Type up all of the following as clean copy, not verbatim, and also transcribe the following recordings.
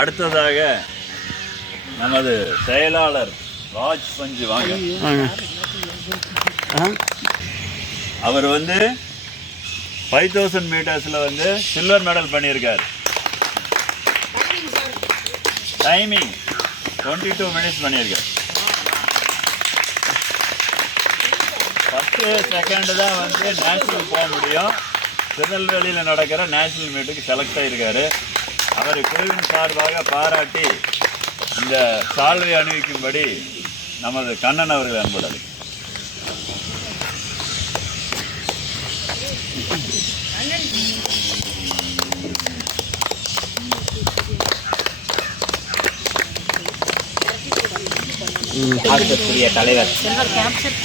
அடுத்ததாக நமது செயலாளர் ராஜ் பஞ்சு வாங்க. அவர் 5000 மீட்டர்ஸில் சில்வர் மெடல் பண்ணியிருக்கார். டைமிங் 22 மினிட்ஸ் பண்ணியிருக்கார். 10 செகண்டு தான் நேஷ்னல் போக முடியும். திருநெல்வேலியில் நடக்கிற நேஷ்னல் மீட்டுக்கு செலக்ட் ஆகியிருக்காரு. அவரை குழுவின் சார்பாக பாராட்டி இந்த சால்வை அணிவிக்கும்படி நமது கண்ணன் அவர்கள் அன்புடன். அன்புக்குரிய தலைவர்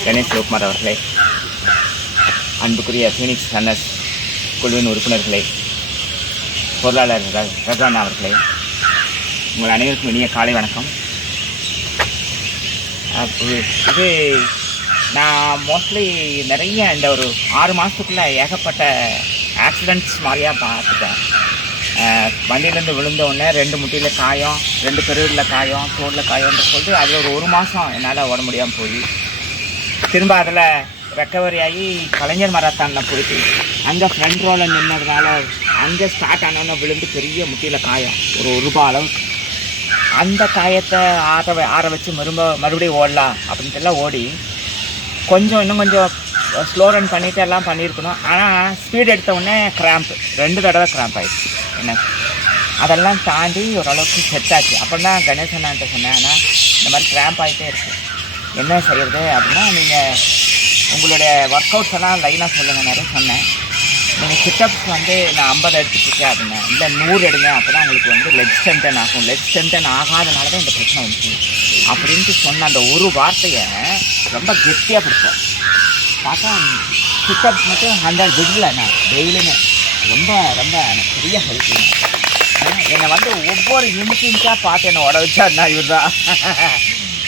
கணேஷ் லோக்மார் அவர்களே, அன்புக்குரிய ஃபீனிக்ஸ் ரன்னர்ஸ் குழுவின் உறுப்பினர்களே, பொருளாளர் ரஜானா அவர்களே, உங்கள் அனைவருக்கும் இனிய காலை வணக்கம். இது நான் மோஸ்ட்லி நிறைய இந்த ஒரு 6 மாதத்துக்குள்ளே ஏகப்பட்ட ஆக்சிடெண்ட்ஸ் மாதிரியாக பார்த்துட்டேன். வண்டியிலேருந்து விழுந்தோடனே 2 முட்டியில் காயம், 2 பெருவில் காயம், தோளில் காயம்ன்ற சொல்லிட்டு அது ஒரு மாதம் என்னால் ஓட முடியாமல் போய் திரும்ப அதில் ரெக்கவரி ஆகி கலைஞர் மராத்தானில் போயிட்டு அங்கே ஃப்ரண்ட் ரோவில் நின்றதுனால அங்கே ஸ்டார்ட் ஆனோன்னு விழுந்து பெரிய முட்டியில் காயம் ஒரு ரூபாய் அளவுக்கு. அந்த காயத்தை ஆற வச்சு மறுபடியும் ஓடலாம் அப்படின்ட்டுலாம் ஓடி இன்னும் கொஞ்சம் ஸ்லோ ரன் பண்ணிவிட்டு எல்லாம் பண்ணியிருக்கணும். ஆனால் ஸ்பீட் எடுத்த உடனே கிராம்ப் 2 தடவை கிராம்ப் ஆகிடுச்சு எனக்கு. அதெல்லாம் தாண்டி ஓரளவுக்கு செட் ஆச்சு. அப்புறம் தான் கணேசனான்ட்ட சொன்னேன், ஆனால் இந்த மாதிரி கிராம்ப் ஆகிட்டே இருக்குது, என்ன செய்கிறது அப்படின்னா நீங்கள் உங்களுடைய ஒர்க் அவுட்ஸ் எல்லாம் லைனாக சொல்லுங்கள் நிறைய சொன்னேன். நீங்கள் சிட்டப்ஸ் நான் 50 எடுத்துகிட்ருக்கேன் அப்படின்னா, இல்லை 100 எடுங்க, அப்போ தான் உங்களுக்கு லெக் ஸ்ட்ரென்தன் ஆகும். லெக் ஸ்ட்ரென்தன் ஆகாதனால தான் இந்த பிரச்சனை வந்துச்சு அப்படின்ட்டு சொன்ன அந்த ஒரு வார்த்தையை ரொம்ப கெட்டியாக பிடிச்சேன். பார்த்தா சிட்டப்ஸ் மட்டும் 100 விடல. நான் டெய்லியுமே ரொம்ப ரொம்ப எனக்கு பெரிய ஹெல்ப். என்னை ஒவ்வொரு இன்ச்சாக பார்த்து என்னை உட வச்சாருண்ணா இவர் தான்.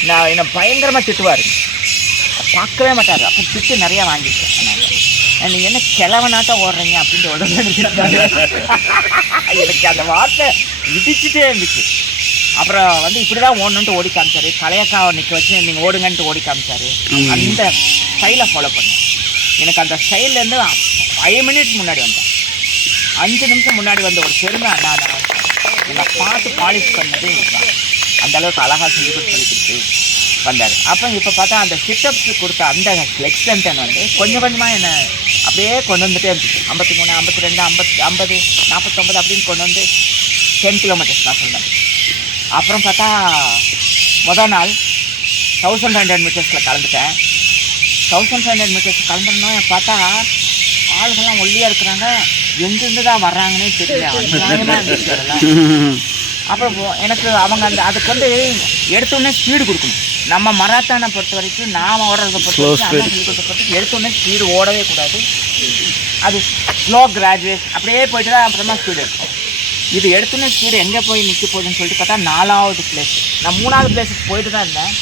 நான் என்னை பயங்கரமாக திட்டுவார், பார்க்கவே மாட்டார். அப்போ திட்டு நிறையா வாங்கியிருக்கேன். நீங்கள் என்ன கிழவனாட்டம் ஓடுறீங்க அப்படின்ட்டு உடனே எனக்கு அந்த வார்த்தை இடிச்சுட்டே இருந்துச்சு. அப்புறம் இப்படி தான் ஓடணுன்ட்டு ஓடி காமிச்சாரு. கலையக்காவை நிற்க வச்சு நீங்கள் ஓடுங்கன்ட்டு ஓடி காமிச்சாரு. அந்த ஸ்டைலை ஃபாலோ பண்ணேன். எனக்கு அந்த ஸ்டைல்லேருந்து 5 மினிட்ஸ் முன்னாடி வந்தேன். 5 நிமிஷம் முன்னாடி வந்த ஒரு பெருமை அண்ணா தான் என்னை பார்த்து பாலிஷ் பண்ணது இருக்கான். அந்தளவுக்கு அழகாக சொல்லிட்டு வந்தார். அப்போ இப்போ பார்த்தா அந்த சிட்டப்ஸ் கொடுத்த அந்த லெக் ஸ்ட்ரென்தன் கொஞ்சம் கொஞ்சமாக என்னை அப்படியே கொண்டு வந்துகிட்டே இருந்துச்சு. 53, 52, 50, 49 அப்படின்னு கொண்டு 10 கிலோமீட்டர்ஸ் நான் சொன்னேன். அப்புறம் பார்த்தா மொதல் நாள் 1500 மீட்டர்ஸில் கலந்துட்டேன். 1500 மீட்டர்ஸ் கலந்துருந்தோம். பார்த்தா ஆளுங்கள்லாம் ஒல்லியாக இருக்கிறாங்க, எங்கேருந்து தான் வர்றாங்கன்னே தெரியல. அநியாயமாக இருந்துச்சு. அப்புறம் எனக்கு அவங்க அதுக்கு எடுத்தோடனே ஸ்பீடு கொடுக்கணும். நம்ம மராத்தானை பொறுத்த வரைக்கும் நாம் ஓடுறதை பொறுத்த வரைக்கும் எடுத்தோடனே ஸ்பீடு ஓடவே கூடாது. அது ஸ்லோ கிராஜுவேட் அப்படியே போயிட்டு தான் அப்புறமா ஸ்பீடு இருக்கும். இது எடுத்தோடனே ஸ்பீடு எங்கே போய் நிற்க போகுதுன்னு சொல்லிட்டு பார்த்தா 4வது பிளேஸ். நான் 3வது பிளேஸுக்கு போயிட்டு தான் இருந்தேன்.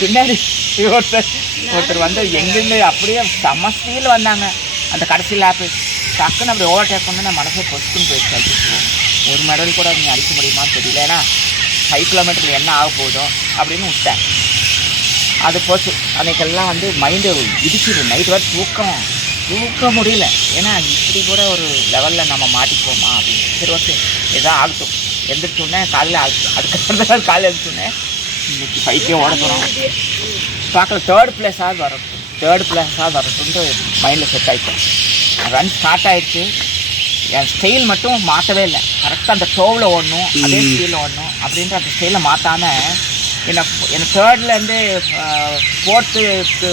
பின்னாடி ஒருத்தர் எங்கேருந்து அப்படியே செம்ம ஸ்பீடில் வந்தாங்க. அந்த கடைசி லேப்பு டக்குன்னு அப்படி ஓவர்டேக் பண்ணி நான் மனசை பொசுக்குன்னு போயிடுச்சு. ஒரு மெடல் கூட நீங்கள் அடிக்க முடியுமான்னு தெரியல, ஏன்னா 5 கிலோமீட்டரில் என்ன ஆக போதும் அப்படின்னு விட்டேன். அது போச்சு. அன்றைக்கெல்லாம் மைண்டு இடிச்சிது. நைட்டு வரை தூக்க முடியல. ஏன்னா இப்படி கூட ஒரு லெவலில் நம்ம மாட்டிப்போமா அப்படின்னு. சரி ஓகே எதாவது ஆகட்டும். எழுந்திரிச்சோன்னே காலையில் அதுக்கு காலையில் எழுந்திரிச்சோன்னே இன்னைக்கு 5K ஓட போகிறோம், பார்க்கல 3rd பிளேஸாவது வரட்டும்ட்டு மைண்டில் செட் ஆகிட்டேன். ரன் ஸ்டார்ட் ஆகிடுச்சு. என் ஸ்டைல் மட்டும் மாற்றவே இல்லை. கரெக்டாக அந்த ஷோவில் ஓடணும், அதே ஸ்டைலில் ஓடணும் அப்படின்ற அந்த ஸ்டைலில் மாற்றாமல் என்னை 3rdலேருந்து 4th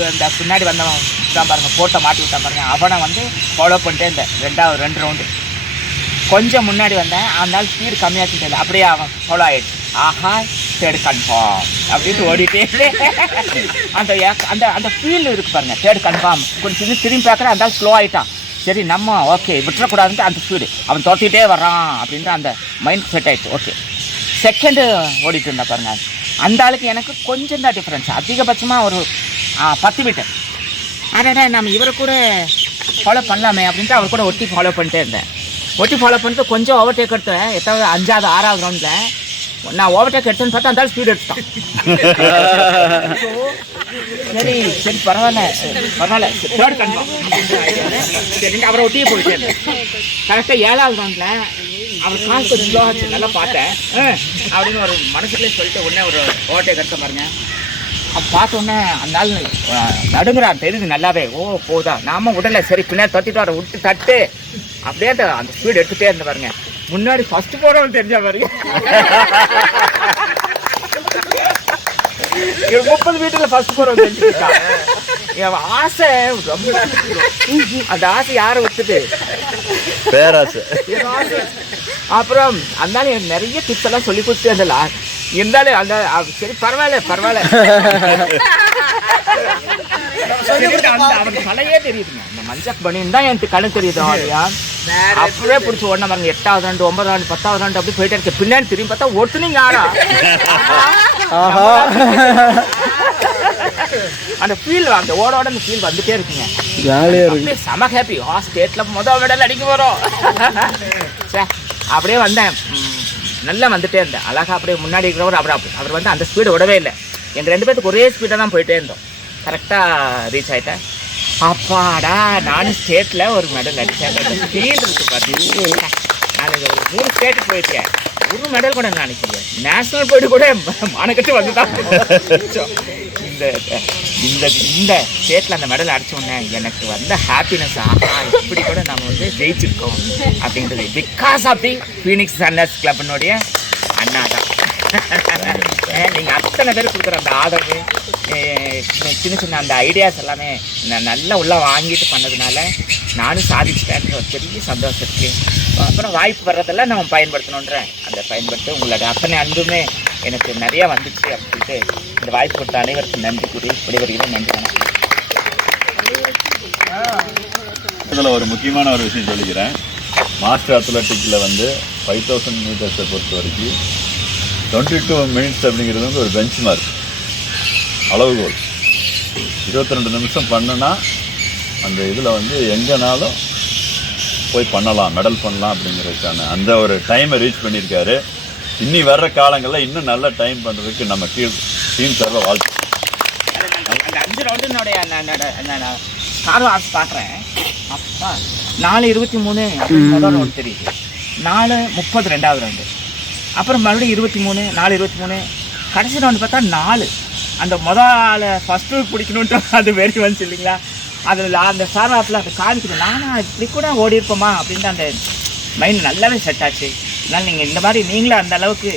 அந்த பின்னாடி வந்தவன் தான் பாருங்கள், 4th மாட்டி விட்டான் பாருங்கள், அவனை ஃபாலோ பண்ணிட்டே இருந்தேன். 2 ரவுண்டு கொஞ்சம் முன்னாடி வந்தேன். அதனால ஸ்பீடு கம்மியாச்சுன்னு தெரியல, அப்படியே அவன் ஃபாலோ ஆகிடுச்சு. ஆஹா 3rd கன்ஃபார்ம் அப்படின்ட்டு ஓடிட்டே அந்த அந்த அந்த ஃபீல் இருக்குது பாருங்கள். 3rd கன்ஃபார்ம் கொஞ்சம் திரும்பி பார்க்குறேன். அந்த ஸ்லோ ஆகிட்டான். சரி நம்ம ஓகே விட்டுறக்கூடாதுன்ட்டு அந்த ஸ்பீடு அவன் துரத்திட்டே வர்றான் அப்படின்ட்டு அந்த மைண்ட் செட் ஆகிடுச்சு. ஓகே 2nd ஓடிட்டு இருந்தா பாருங்கள். அந்த ஆளுக்கு எனக்கு கொஞ்சம் தான் டிஃப்ரென்ஸ், அதிகபட்சமாக ஒரு 10 மீட்டர். அதனால் நம்ம இவரை கூட ஃபாலோ பண்ணலாமே அப்படின்ட்டு அவர் கூட ஒட்டி ஃபாலோ பண்ணிட்டே இருந்தேன். ஓட்டி ஃபாலோ பண்ணிட்டு கொஞ்சம் ஓவர்டேக் எடுத்தேன். 8வது 5வது 6வது ரவுண்டில் நான் ஓவர்டேக் எடுத்தேன்னு பார்த்தா அந்த ஸ்பீடு எடுத்தான். சரி சரி பரவாயில்ல தேர்ட் கன்ஃபார்ம் சரி அவரை ஒட்டியே போயிட்டேன். கரெக்டாக 7வது ரவுண்டில் அவர் காசு கொஞ்சம் ஸ்லோ ஆச்சு, நல்லா பார்த்தேன் அப்படின்னு ஒரு மனசுலேயே சொல்லிட்டு உடனே ஒரு ஓவர்டேக் எடுத்த பாருங்க. அப்போ பார்த்தோன்னே அந்த ஆள் நடுங்குறான் தெரியுது நல்லாவே. ஓ போதா நாம உடனே சரி பின்னாடி தட்டிட்டு வர விட்டு தட்டு அப்படியே அந்த ஸ்பீடு எடுத்துகிட்டே இருந்த பாருங்க. முன்னாடி ஃபர்ஸ்ட் போறவங்க தெரிஞ்சா பாருங்க 30 மீட்டர்ல ஃபர்ஸ்ட் போறவங்க தெரிஞ்சுக்கிட்டான். என் ஆசை ரொம்ப அந்த ஆசை யாரை விட்டுட்டு பேராசை. அப்புறம் அந்த எனக்கு நிறைய டிப்ஸ் எல்லாம் சொல்லி கொடுத்து அந்த இருந்தாலும் அந்த சரி பரவாயில்ல அவனுக்கு கலையே தெரியுதுங்க. அந்த மஞ்சள் பனின்னு தான் எனக்கு கலை தெரியுது. அப்படியே பிடிச்சி ஓடின பாருங்க. 8வது ரவுண்டு 9வது ரவுண்டு 10வது ரவுண்டு அப்படி போயிட்டே இருக்கு. பின்னாடி திரும்பி பார்த்தா ஒருத்தனைங்க ஆனா அந்த ஃபீல் அந்த ஓடோட அந்த ஃபீல் வந்துட்டே இருக்குங்க. செம ஹாப்பி. ஸ்டேட்ல முதல் மெடல் அடிக்க போறோம். அப்படியே வந்தேன், நல்லா வந்துட்டே இருந்தேன். அழகா அப்படியே முன்னாடி இருக்கிறவர் அவர் வந்து அந்த ஸ்பீடு விடவே இல்லை. எங்கள் 2 பேருக்கு ஒரே ஸ்பீடாக தான் போயிட்டே இருந்தோம். கரெக்டாக ரீச் ஆகிட்டேன். அப்பாடா நானும் ஸ்டேட்டில் ஒரு மெடல் அடித்தேன். ஃபீல் இருக்கு பார்த்தீங்கன்னா நான் ஒரு 3 ஸ்டேட்டுக்கு போயிட்டேன். ஒரு மெடல் கூட நான் நினைக்கிறேன். நேஷனல் போயிட்டு கூட மானக்கட்டு வந்து தான் இந்த ஸ்டேட்டில் அந்த மெடல் அடித்தோடனே எனக்கு வந்த ஹாப்பினஸ். ஆஹா இப்படி கூட நம்ம வந்து ஜெயிச்சிருக்கோம் அப்படின்றது because of the phoenix runners கிளப்னுடைய அண்ணா தான். நீங்கள் அத்தனை பேர் கொடுக்குற அந்த ஆதரவு, சின்ன அந்த ஐடியாஸ் எல்லாமே நான் நல்லா உள்ளே வாங்கிட்டு பண்ணதுனால நானும் சாதிச்சிட்டேன்ற ஒரு பெரிய சந்தோஷம் இருக்குது. அப்புறம் வாய்ப்பு வர்றதெல்லாம் நம்ம பயன்படுத்தணுன்ற அந்த பயன்படுத்த உங்களோட அத்தனை அன்புமே எனக்கு நிறையா வந்துச்சு அப்படின்ட்டு இந்த வாய்ப்பு கொடுத்த அனைவருக்கும் நன்றி கூறி விடைபெறுகிறேன். நன்றி. இதில் ஒரு முக்கியமான ஒரு விஷயம் சொல்லிக்கிறேன். மாஸ்டர் அத்லட்டிக்கில் வந்து 5000 மீட்டர்ஸை பொறுத்த வரைக்கும் 22 மினிட்ஸ் அப்படிங்கிறது வந்து ஒரு பெஞ்ச் மார்க் அளவுகோல். 22 நிமிஷம் பண்ணுனா அந்த இதில் வந்து எங்கேனாலும் போய் பண்ணலாம், மெடல் பண்ணலாம் அப்படிங்கிறதுக்கான அந்த ஒரு டைமை ரீச் பண்ணியிருக்காரு. இன்னி வர்ற காலங்களில் இன்னும் நல்ல டைம் பண்ணுறதுக்கு நம்ம டீம் சார்பாக வாழ்த்து. அந்த 5 ரவுண்டுனுடைய ஸ்டார் வாட்ச் பார்க்குறேன். அப்பா 4:23 முதல் ரவுண்டு தெரியுது, 4:30 2வது ரவுண்டு, அப்புறம் மறுபடியும் 23 4:23 கடைசி ரவுண்டு பார்த்தா 4. அந்த முதல் ஃபஸ்ட்டு பிடிக்கணுன்ட்டு அது வெறி வந்துச்சு இல்லைங்களா. அதில் அந்த ஸ்டார் வாட்சில் அதை காமிக்குது. நானும் இப்படி கூட ஓடி இருப்போமா அப்படின்ட்டு அந்த மைண்ட் நல்லாவே செட் ஆச்சு. அதனால் நீங்கள் இந்த மாதிரி நீங்களும் அந்த அளவுக்கு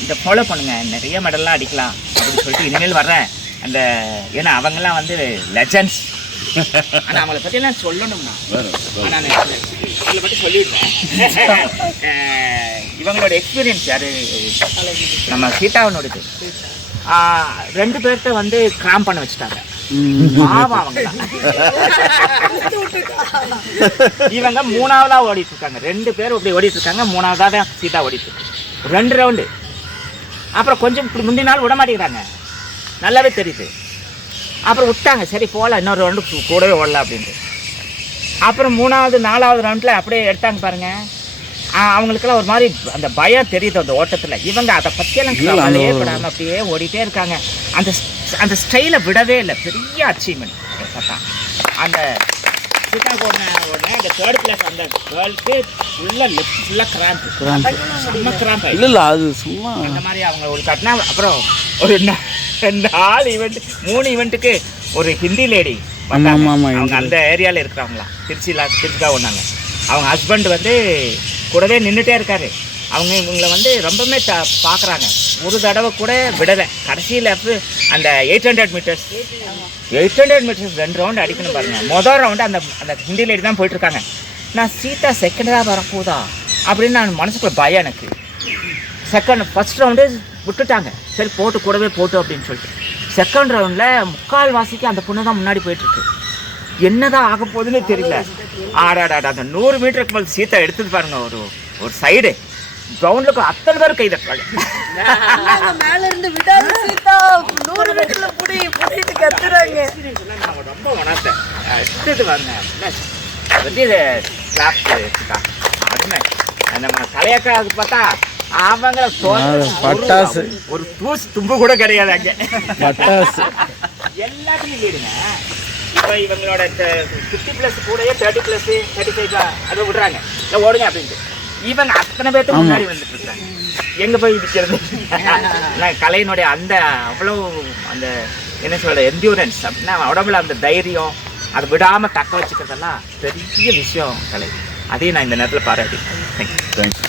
இதை ஃபாலோ பண்ணுங்கள், நிறைய மெடல்லாம் அடிக்கலாம் அப்படின்னு சொல்லிட்டு இனிமேல் வர்றேன். அந்த ஏன்னா அவங்கெல்லாம் வந்து லெஜண்ட்ஸ். ஆனால் அவங்கள பற்றிலாம் சொல்லணும்னா நான் இதை பற்றி சொல்லிடுறேன். இவங்களோட எக்ஸ்பீரியன்ஸ் யார், நம்ம சீதாவனோடது 2 பேர்கிட்ட வந்து கிராம் பண்ண வச்சுட்டாங்க. அவங்க இவங்க 3ஆவதா ஓடிட்டு இருக்காங்க. 2 பேர் இப்படி ஓடிட்டு இருக்காங்க. 3ஆவதா தான் சீதா ஓடிட்டு இருக்கு. 2 ரவுண்டு அப்புறம் கொஞ்சம் இப்படி முந்தின நாள் விட மாட்டேங்கிறாங்க, நல்லாவே தெரியுது. அப்புறம் விட்டாங்க, சரி போகலாம் இன்னொரு ரவுண்டு கூடவே ஓடலாம் அப்படின்ட்டு. அப்புறம் 3வது 4வது ரவுண்டில் அப்படியே எடுத்தாங்க பாருங்க. அவங்களுக்கெல்லாம் ஒரு மாதிரி அந்த பயம் தெரியுது அந்த ஓட்டத்தில். இவங்க அதை பற்றியெல்லாம் கவலையே படாமல் அப்படியே ஓடிட்டே இருக்காங்க. அந்த ஸ்டைலை விடவே இல்லை. பெரிய அச்சீவ்மெண்ட் பார்த்தா. அந்த சீதாக்கு உடனே அந்த 3rd பிளேஸ் அந்த கேர்ளுக்கு ஃபுல்லாக லெஃப்ட் ஃபுல்லாக கிராம்ப் இல்லை அது சும்மா அந்த மாதிரி அவங்க ஒரு கட்டினா. அப்புறம் ஒரு 4 ஈவெண்ட் 3 ஈவெண்ட்டுக்கு ஒரு ஹிந்தி லேடி அவங்க அந்த ஏரியாவில் இருக்கிறவங்களாம் திருச்சிக்காக ஒன்றாங்க. அவங்க ஹஸ்பண்ட் வந்து கூடவே நின்றுட்டே இருக்காரு. அவங்க இவங்களை வந்து ரொம்பவுமே பார்க்குறாங்க. ஒரு தடவை கூட விடலை. கடைசியில் அந்த 800 மீட்டர்ஸ் 2 ரவுண்டு அடிக்கணும் பாருங்கள். மொதல் ரவுண்டு அந்த ஹிந்தி லேடி தான் போயிட்டுருக்காங்க. நான் சீதா செகண்டாக வரப்போதா அப்படின்னு நான் மனசுக்குள்ள பயம் எனக்கு. ஃபர்ஸ்ட் ரவுண்டு விட்டுட்டாங்க, சரி போட்டு கூடவே போட்டு அப்படின்னு சொல்லிட்டு. 2nd ரவுண்டில் 3/4 வாசிக்கு அந்த பொண்ணு தான் முன்னாடி போயிட்டுருக்கு. என்னதான் ஆக போகுதுன்னு தெரியல. ஆடாடாடா அந்த 100 மீட்டருக்கு மேலே சீதா எடுத்துட்டு பாருங்க. ஒரு சைடு கிரவுண்டுக்கு அத்தனை பேர் கை தட்டுறாங்க. ரொம்ப உணர்த்தேன் எடுத்துட்டு பாருங்க. உண்மை. நம்ம கலையக்காவுக்கு பார்த்தா அவங்கள பட்டாசு ஒரு தூசு தும்பு கூட கிடையாது அங்கே. பட்டாசு எல்லாத்துலையும் லீடுங்க. இப்போ இவங்களோட 50+ கூடயே 30+, 35 அதை விடுறாங்க, இல்லை ஓடுங்க அப்படின்ட்டு. இவங்க அத்தனை பேர்த்துக்கு முன்னாடி வந்துட்டு இருக்காங்க. எங்கே போய் விற்கிறது? கலையினுடைய அந்த அவ்வளோ அந்த என்ன சொல்ற என்டியூரன்ஸ் அப்படின்னா உடம்புல அந்த தைரியம், அதை விடாமல் தக்க வச்சுக்கிறதெல்லாம் பெரிய விஷயம் கலை. அதையும் நான் இந்த நேரத்தில் பாராட்டிக்கிறேன். தேங்க்யூ. தேங்க்ஸ்.